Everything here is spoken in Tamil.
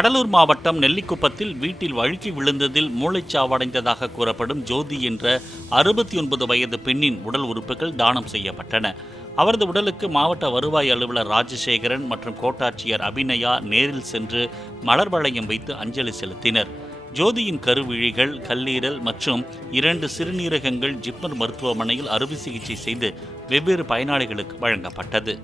கடலூர் மாவட்டம் நெல்லிக்குப்பத்தில் வீட்டில் வழுக்கி விழுந்ததில் மூளைச்சாவடைந்ததாக கூறப்படும் ஜோதி என்ற 69 வயது பெண்ணின் உடல் உறுப்புகள் தானம் செய்யப்பட்டன. அவரது உடலுக்கு மாவட்ட வருவாய் அலுவலர் ராஜசேகரன் மற்றும் கோட்டாட்சியர் அபிநயா நேரில் சென்று மலர் வளையம் வைத்து அஞ்சலி செலுத்தினர். ஜோதியின் கருவிழிகள், கல்லீரல் மற்றும் 2 சிறுநீரகங்கள் ஜிப்மர் மருத்துவமனையில் அறுவை சிகிச்சை செய்து வெவ்வேறு பயனாளிகளுக்கு வழங்கப்பட்டது.